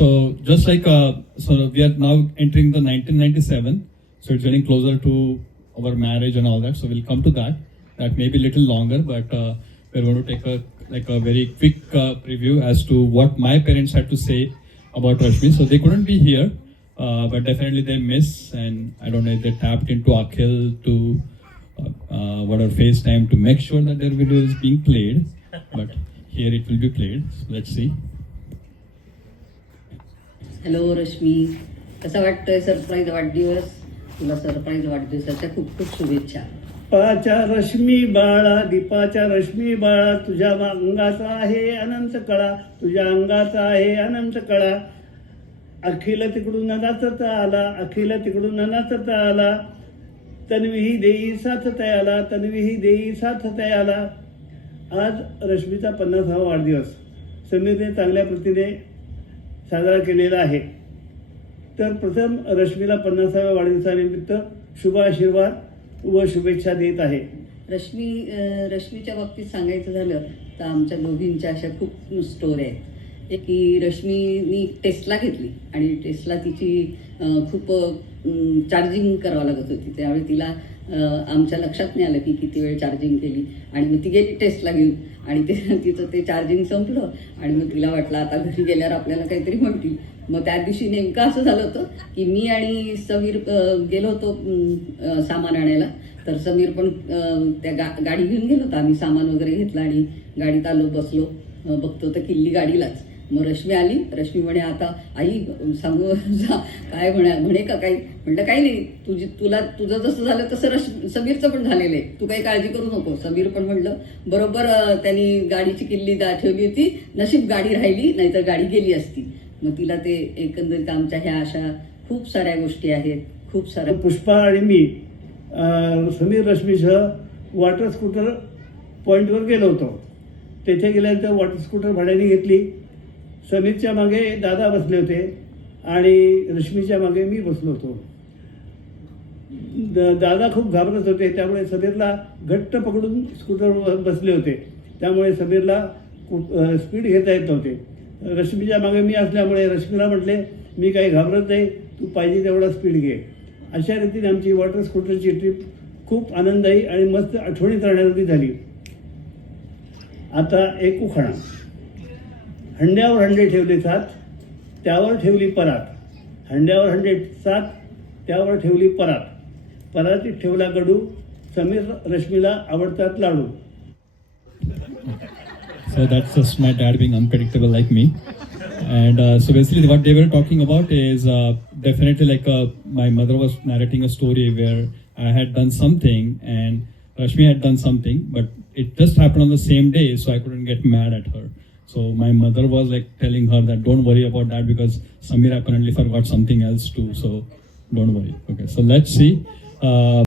So just like so we are now entering the 1997, so it's getting closer to our marriage and all that. So we'll come to that. That may be a little longer, but we're going to take a very quick preview as to what my parents had to say about Rashmi. So they couldn't be here, but definitely they miss, and I don't know if they tapped into Akhil to whatever FaceTime to make sure that their video is being played. But here it will be played. So let's see. Hello Rashmi, कसा वाटतोय surprise वाढदिवस? तुला surprise वाढदिवसाच्या खूप खूप शुभेच्छा. दीपाच्या रश्मी बाळा, दीपाच्या रश्मी बाळा, तुझ्या अंगाचा आहे अनंत कळा, तुझ्या अंगाचा आहे अनंत कळा. अखिल तिकडून नाचत आला, अखिल तिकडून नाचत आला, तन्वीही देई साथ तयाला, तन्वीही देई साथ तयाला. आज रश्मीचा 50वा वाढदिवस समीरने चांगल्या प्रतीने साजरा केलेला आहे. तर प्रथम रश्मीला 50व्या वाढदिवसानिमित्त शुभ आशीर्वाद व शुभेच्छा देत आहे. रश्मीच्या बाबतीत सांगायचं झालं तर आमच्या दोघींच्या अशा खूप स्टोरी आहेत. एक की रश्मीनी टेस्ला घेतली आणि टेस्ला तिची खूप चार्जिंग करावं लागत होती. त्यावेळी तिला आमच्या लक्षात नाही आलं की किती वेळ चार्जिंग केली, आणि मग ती गेली टेस्टला घेऊन, आणि तिचं ते चार्जिंग संपलं, आणि मग तिला वाटलं आता घरी गेल्यावर आपल्याला काहीतरी म्हणतील. मग त्या दिवशी नेमकं असं झालं होतं की मी आणि समीर गेलो होतो सामान आणायला. तर समीर पण त्या गाडी घेऊन गेलो होतो. आम्ही सामान वगैरे घेतलं आणि गाडीत आलो, बसलो, बघतो तर किल्ली गाडीलाच. मग रश्मी आली. रश्मी म्हणे आता आई सांगू काय म्हणे का काही. म्हटलं काही नाही, तुझं जसं झालं तसं समीरचं पण झालेलं आहे, तू काही काळजी करू नको. समीर पण म्हटलं बरोबर. त्यांनी गाडीची किल्ली ठेवली होती, नशीब गाडी राहिली, नाहीतर गाडी गेली असती. मग तिला ते एकंदरीत आमच्या ह्या अशा खूप साऱ्या गोष्टी आहेत, खूप साऱ्या. पुष्पा आणि मी समीर रश्मीसह वॉटर स्कूटर पॉईंटवर गेलो होतो. तेथे गेल्यानंतर वॉटर स्कूटर भाड्याने घेतली. समीरच्या मागे दादा बसले होते आणि रश्मीच्या मागे मी बसलो होतो. दादा खूप घाबरत होते, त्यामुळे समीरला घट्ट पकडून स्कूटरवर बसले होते. त्यामुळे समीरला स्पीड घेता येत नव्हते. रश्मीच्या मागे मी असल्यामुळे रश्मीला म्हटले मी काही घाबरत नाही, तू पाहिजे तेवढा स्पीड घे. अशा रीतीने आमची वॉटर स्कूटरची ट्रिप खूप आनंददायी आणि मस्त आठवणीत राहण्यासाठी झाली. आता एक उखाणा. हंड्यावर हंडे ठेवले 7, त्यावर ठेवली परात. हंड्यावर हंडे 7, त्यावर ठेवली परात. परातीत ठेवला गडू, समीर रश्मीला आवडतात लाडू. So that's just my dad being unpredictable like me. And so basically what they were talking about is definitely like my mother was narrating a story where I had done something and Rashmi had done something, but it just happened on the same day, so I couldn't get mad at her. So my mother was like telling her that don't worry about that because Samir apparently forgot something else too, so don't worry. Okay, so let's see.